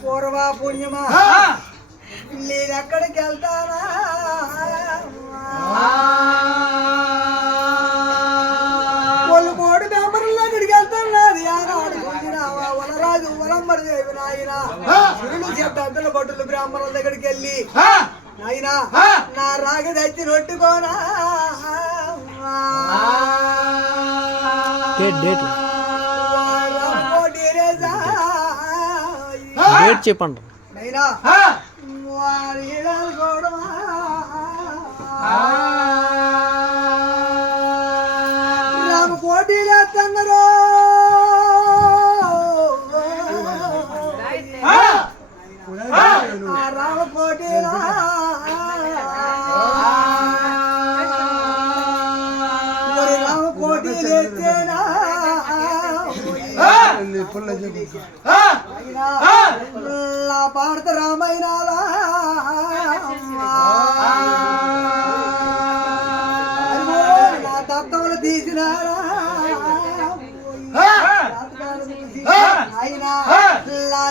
పూర్వ పుణ్యమా నేనెక్కడికి వెళ్తానా నాయన. శివులు భటులు బ్రాహ్మణుల దగ్గరికి వెళ్ళి నాయనా నా రాగ దచ్చి రొట్టుకోనా డేట్ చెప్పండి. నైనా. రామ పోటీలేస్తున్నారు రామాయణాలా అదిగో నా దత్తములు తీసినారా. అయినా నా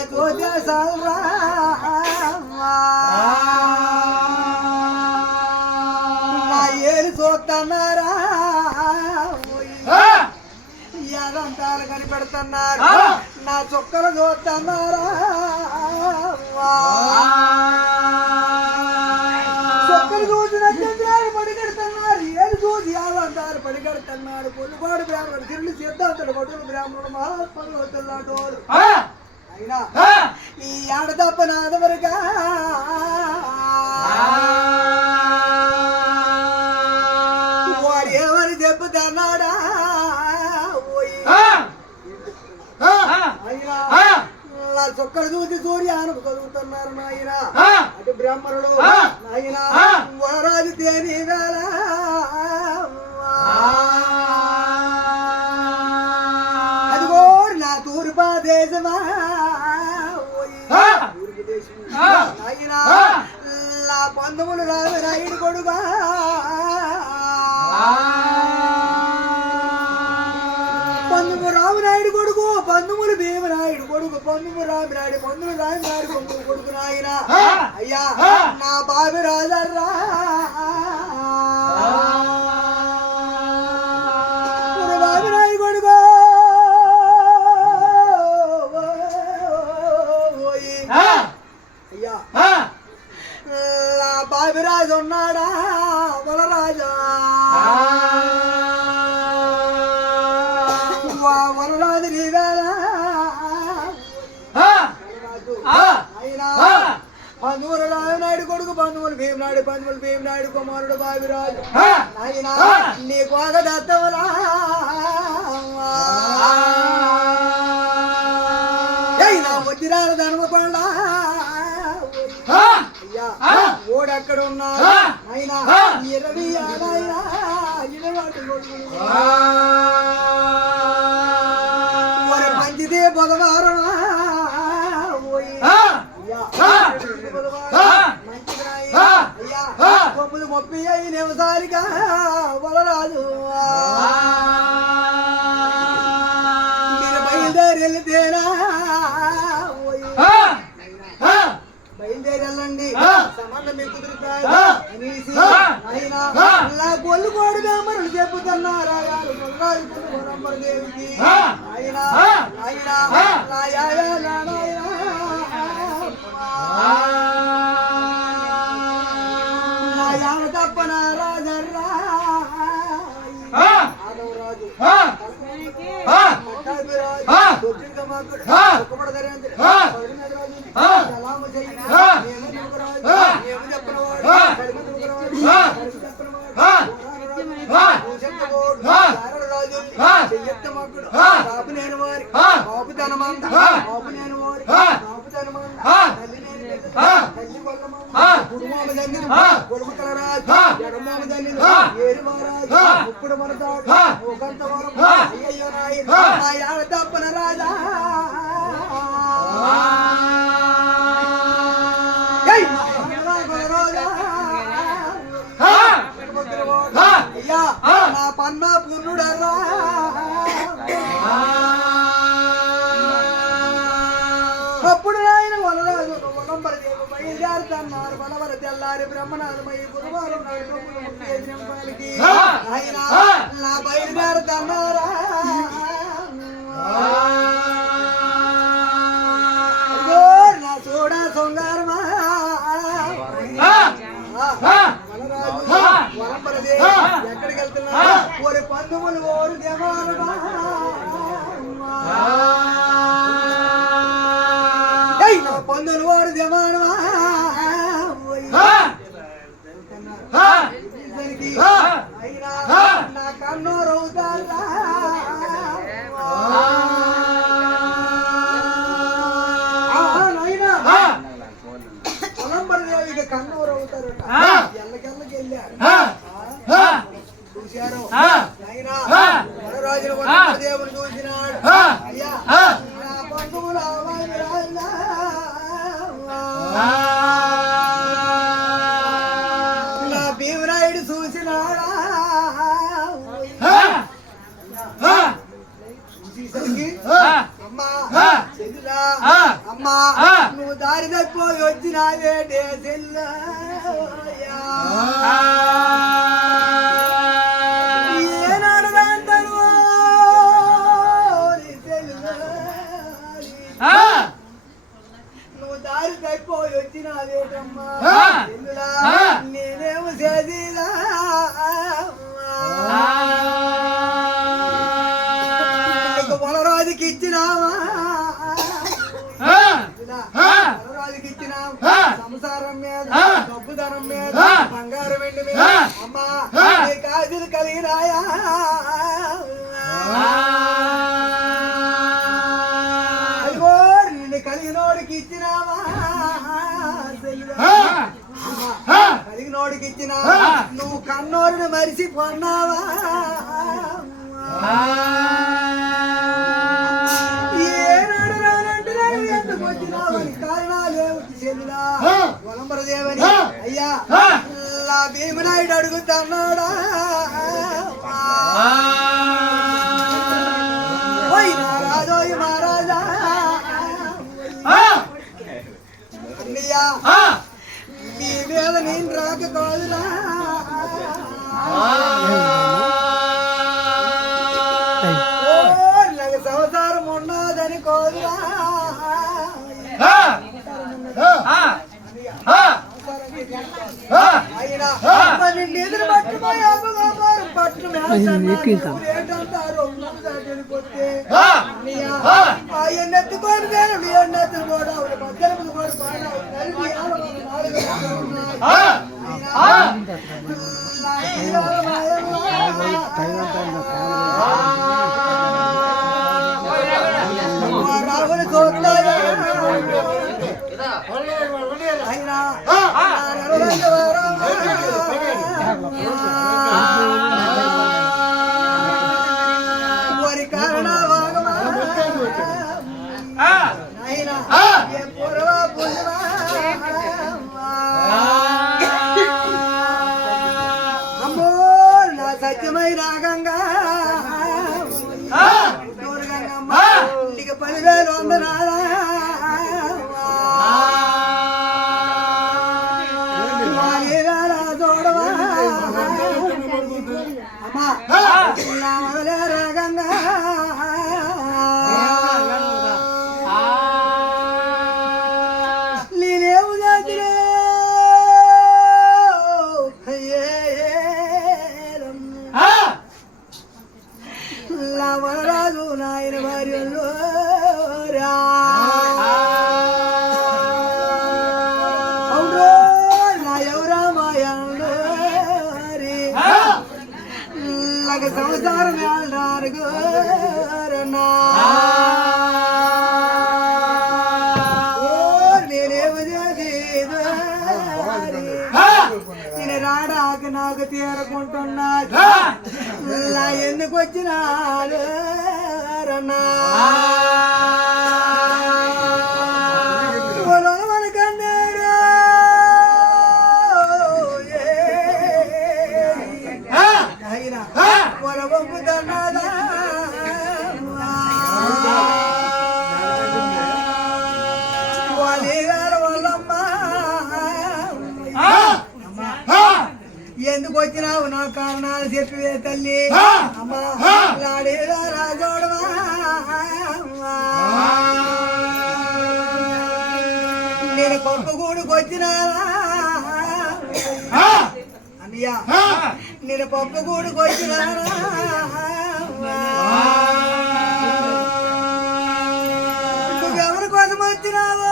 ఎదంతాలు కనిపెడుతున్నారు నా చుక్కలు చూస్తున్నారా? చుక్కలు చూసి నక్షత్రాలు పడిగడుతున్నారు ఏడు చూసి యాలంతాలు పడిగడుతున్నారు పొల్లుపాడు బ్రాహ్మణుడు తిరుడు సిద్ధాంతుడు కొట్టులు బ్రాహ్మణుడు మహాత్ములు వస్తున్నటోడు అయినా ఈ ఆడ తప్ప నాదవరగా చుక్కలు చూసి సూర్యానికి చదువుతున్నారు నాయన. అటు బ్రహ్మణుడు నాయన వరరాజు తేని వేళ రామనాయుడు కొడుకు నాయన అయ్యా నా బాబు రాజర్రా పందువులు భీమనాయుడు పందువులు భీమనాయుడు కుమారుడు బాబిరాజు. అయినా నీ కోగ దత్తములా. వజ్రాల ధనమకొండ అయ్యా ఓడెక్కడ ఉన్నాడు అయినా ఇరవై ఆడాయినా ఇరవై మరి మంచిదే ముప్పై ఐదు నిమిషాలుగా వలరాజు మీరు బయలుదేరి వెళ్తేనా. బయలుదేరి వెళ్ళండి సంబంధం మీకు కుదురుతాయి. అనేసి అయినా కోడుగా మరలు చెప్పుతున్నారా. దేవికి. అయినా అయినా బాబు నేను వారి. బాబు నేను తల్లి కుటుంబం జరిగింది కొడుకు తలరాజు ఎడమ్మ జరిగింది ఏరు మహారాజు ముప్పుడు మరదాడు ఒకంత వరకు అయ్యయ్యో రాయ నా పన్న పున్నుడరా వలంబరి బలవర తెల్లారి బ్రహ్మనాథమై గురువారం నాడు ఆయన నా బయలుదేరుతున్నారా నా చూడ సొంగారమా వలరాజు ఎక్కడికి వెళ్తున్నా ఓరి పందుములు ఓరు దేవాలమా పందులు ఓరు దేవాలమా కన్నోరు అవుతారా నాయనా పొలంబరి దేవికి కన్నోరు అవుతారట ఎల్లకెళ్ళకి వెళ్ళారు చూశారు. వనరాజుల వనరాజు దేవుని చూసినాడు. అయ్యా నా బంధువుల అమ్మాయి నువ్వు దారి తప్పిపోయి వచ్చినావేటే చెల్లా సంసారం మీద డబ్బుధనం మీద బంగారం వెండి మీద. అమ్మా కాజులు కలిగినాయా? నిన్ను కలిగినోడికి ఇచ్చినావా? కలిగినోడికి ఇచ్చినావా? నువ్వు కన్నోడిని మరిసిపోన్నావా ఏనాడు కారణాలేమిటి చెల్లిరా వలంబర దేవని? అయ్యా భీమనాయుడు అడుగుతున్నాడా? రాజోయ్ మహారాజా. అన్నయ్య నీ మీద నేను రాక కాదురా. అయినా మరి సత్యమై రాగంగా పదివేలు వందనాలా నాయన భార్యలో సంసారం వెళ్ళారు రాడాక నాకు తీరకుంటున్నాడు ఎందుకు వచ్చినాడు ಶರಣ ఎందుకు వచ్చినావు? నా కారణాలు చెప్పివే తల్లి. అమ్మా ఆ. లాడేరా రాజోడవా? నేను పప్పుగూడుకు వచ్చినారా అన్నయ్య నేను పప్పుగూడుకు వచ్చినారా నువ్వెవరి కోసం వచ్చినావు?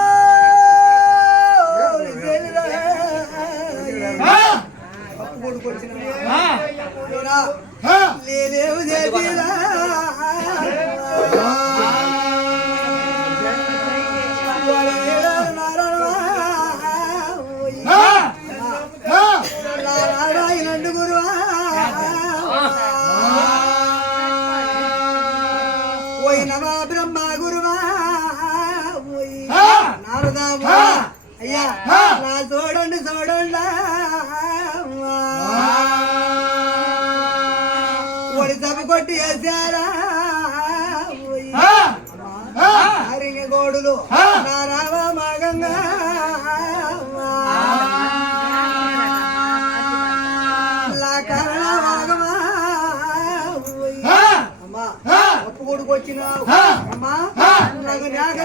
నారదామా అయ్యా చూడండి చూడండి. ఒడి తప్ప కొట్టి వేసారా హరిణ గోడులు రామ మగంగా లా కరణ మగమా ఓయ్. అమ్మా ఒప్పు కొడుకు వచ్చినావు. అమ్మా నాకు నాక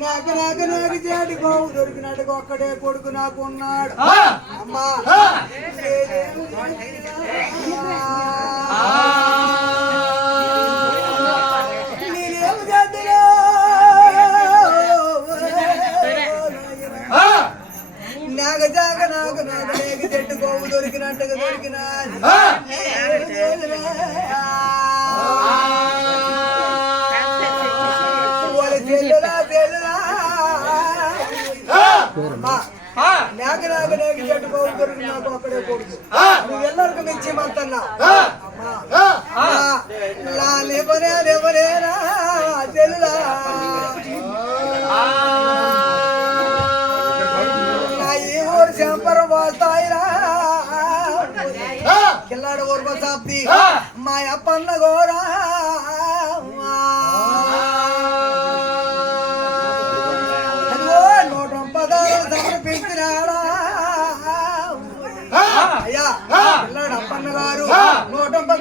నాకు నాకు నాకు చాటి బావు దొరికినట్టుగా ఒక్కడే కొడుకు నాకు ఉన్నాడు. అమ్మా నేనేం చేద్దును? నాగ జాగ నాకు నాకు లేక చెట్టు కోవు దొరికినట్టుగా దొరికినాది మేఘనాగనాగి చెట్టు బాబు దొరికి నాకు అక్కడే కొడుకు. నువ్వు ఎల్లరికి మెచ్చి మంతన్నా లేవనే లేవనేనా చెల్లురా ఈ ఊరు చెంపర పోతాయిరా కిల్లాడు ఊరు మా అప్పన్న గోరా.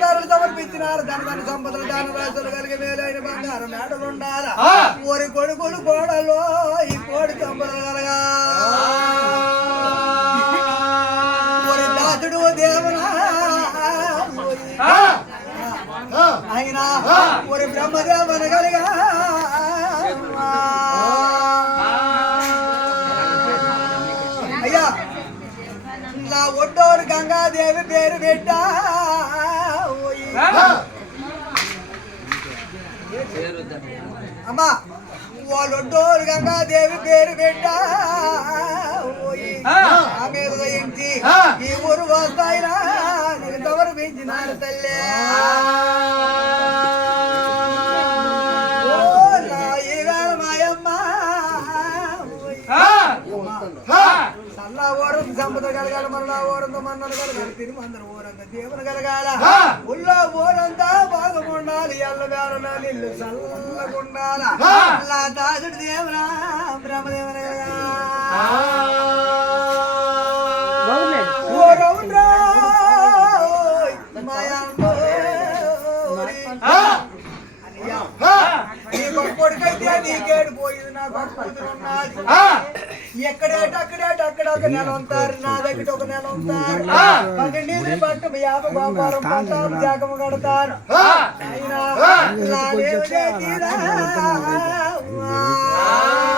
పదాలు సమర్పించినారు. ధన ధన సంపదలు దాన రాశులు కలిగి మేలైన బంగారం మేడలు ఉండాలా? ఊరి కొడుకులు కోడలో ఈ కోడి సంపదలు కలగా. ఊరి దాసుడు దేవునా? బ్రహ్మదేవన కలిగా. అయ్యా నా ఒడ్డోరు గంగాదేవి పేరు ఓయ్. అమ్మా వాళ్ళు ఒడ్డోరు గంగాదేవి పేరు బిడ్డ ఓయ్. ఆ. మీద దయించి ఈ ఊరు వస్తాయిరా. నీకు తవరు పెంచినారు తల్లే. సంపద కలగాల మరలా ఓరంతో మన్నలు కలగాలి తిరిగి అందరు దేవుని కలగాల ఉల్లో ఓరంతా బాగుండాలి ఎల్ల వేరన నిల్లు చల్లగుండాల అల్లా దాసుడు దేవునా బ్రహ్మదేవన ఓరవుండ్రా మాయమ్మ అనియా నీ కొడుకైతే నీకేడు పోయింది నా కొడుకు ఉన్నది ఎక్కడేట అక్కడేట అక్కడ ఒక నెల ఉంటారు నా దగ్గర ఒక నెల ఉంటారు. పన్నెండు పట్టు యాభై వ్యాపారం కడతారు అయినా లాలేవు చేతిరా.